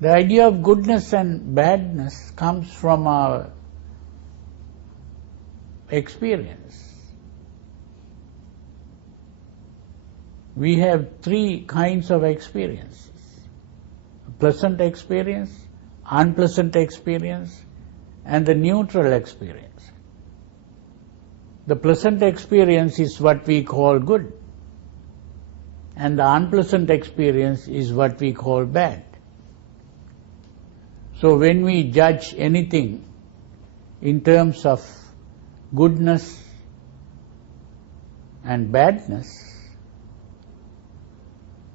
The idea of goodness and badness comes from our experience. We have three kinds of experiences: pleasant experience, unpleasant experience, and the neutral experience. The pleasant experience is what we call good, and the unpleasant experience is what we call bad. So when we judge anything in terms of goodness and badness,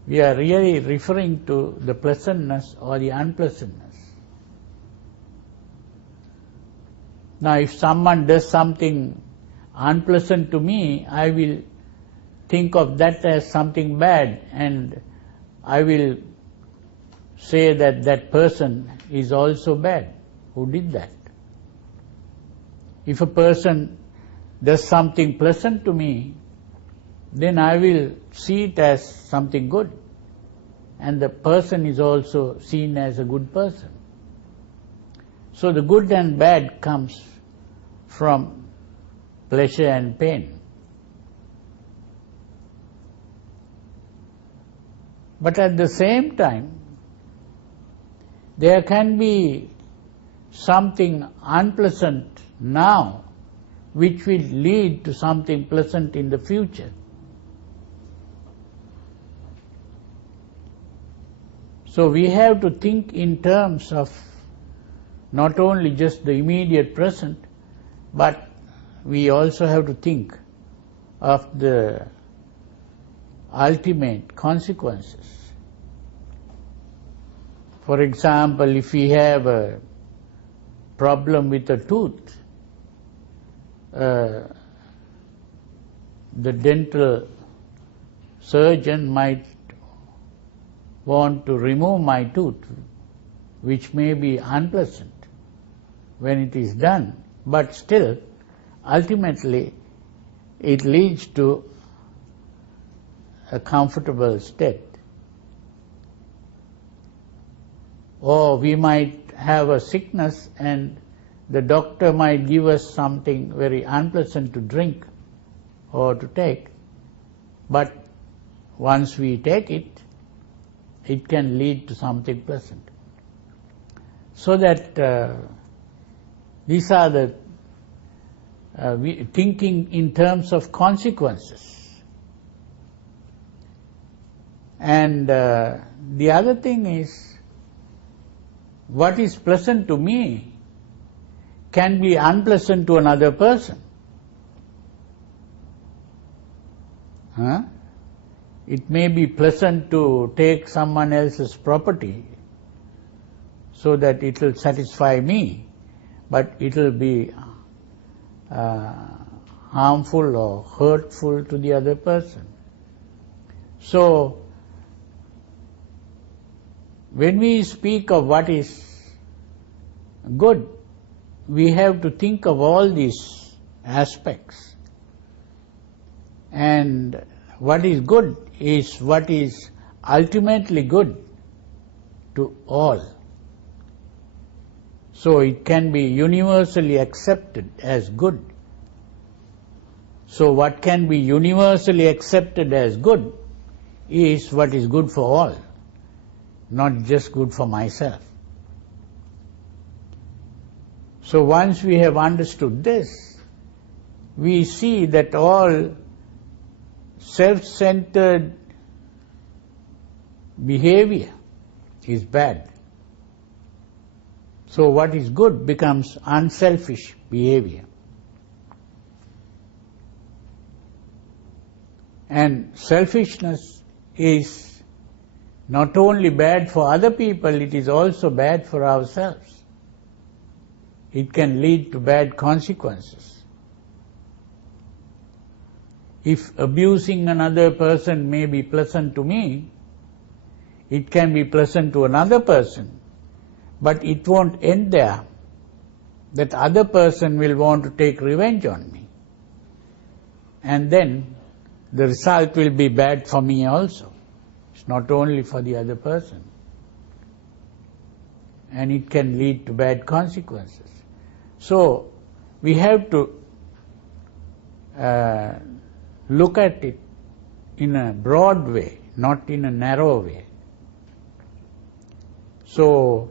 we are really referring to the pleasantness or the unpleasantness. Now, if someone does something unpleasant to me, I will think of that as something bad, and I will say that that person is also bad who did that. If a person does something pleasant to me, then I will see it as something good, and the person is also seen as a good person. So the good and bad comes from pleasure and pain. But at the same time, there can be something unpleasant now which will lead to something pleasant in the future. So we have to think in terms of not only just the immediate present, but we also have to think of the ultimate consequences. For example, if we have a problem with a tooth, the dental surgeon might want to remove my tooth, which may be unpleasant when it is done, but still, ultimately, it leads to a comfortable state. Or we might have a sickness and the doctor might give us something very unpleasant to drink or to take, but once we take it, it can lead to something pleasant. So that these are the thinking in terms of consequences. And the other thing is, what is pleasant to me can be unpleasant to another person. It may be pleasant to take someone else's property so that it will satisfy me, but it will be harmful or hurtful to the other person. So, when we speak of what is good, we have to think of all these aspects. And what is good is what is ultimately good to all. So it can be universally accepted as good. So what can be universally accepted as good is what is good for all, not just good for myself. So once we have understood this, we see that all self-centered behavior is bad. So what is good becomes unselfish behavior. And selfishness is not only bad for other people, it is also bad for ourselves. It can lead to bad consequences. If abusing another person may be pleasant to me, it can be pleasant to another person, but it won't end there. That other person will want to take revenge on me. And then the result will be bad for me also. It's not only for the other person. and it can lead to bad consequences. So we have to look at it in a broad way, not in a narrow way. So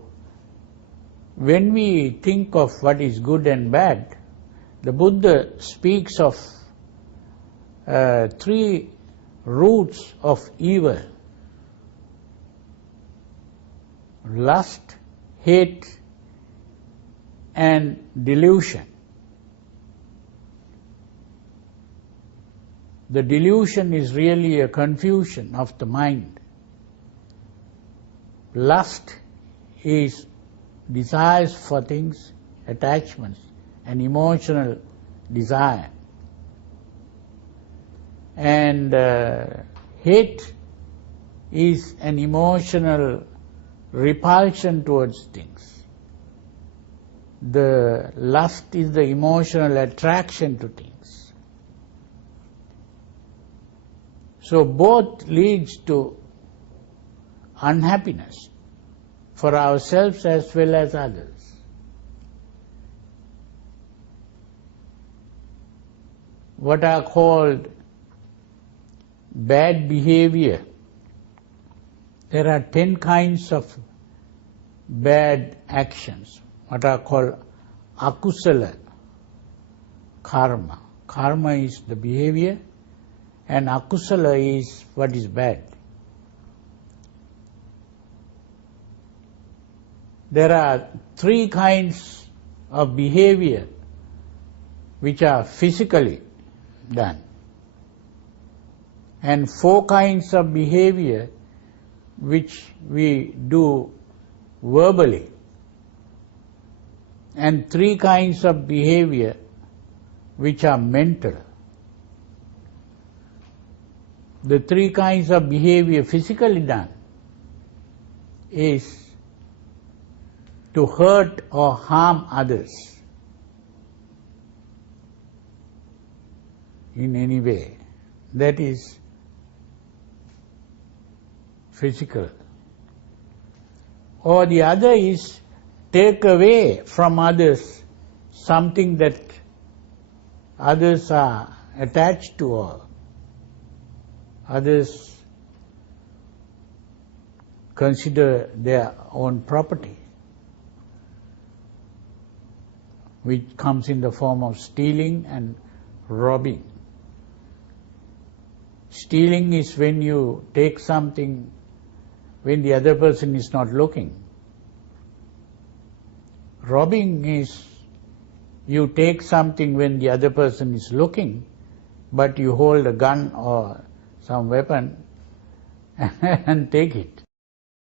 when we think of what is good and bad, the Buddha speaks of 3 roots of evil: lust, hate, and delusion. The delusion is really a confusion of the mind. Lust is desires for things, attachments, and emotional desire. And hate is an emotional repulsion towards things. The lust is the emotional attraction to things. So both leads to unhappiness for ourselves as well as others. What are called bad behavior. There are 10 kinds of bad actions, what are called akusala karma. Karma is the behavior, and akusala is what is bad. There are 3 kinds of behavior which are physically done, and 4 kinds of behavior which we do verbally, and 3 kinds of behavior which are mental. The 3 kinds of behavior physically done is to hurt or harm others in any way. That is physical. Or the other is take away from others something that others are attached to, or others consider their own property, which comes in the form of stealing and robbing. Stealing is when you take something when the other person is not looking. Robbing is you take something when the other person is looking, but you hold a gun or some weapon and take it.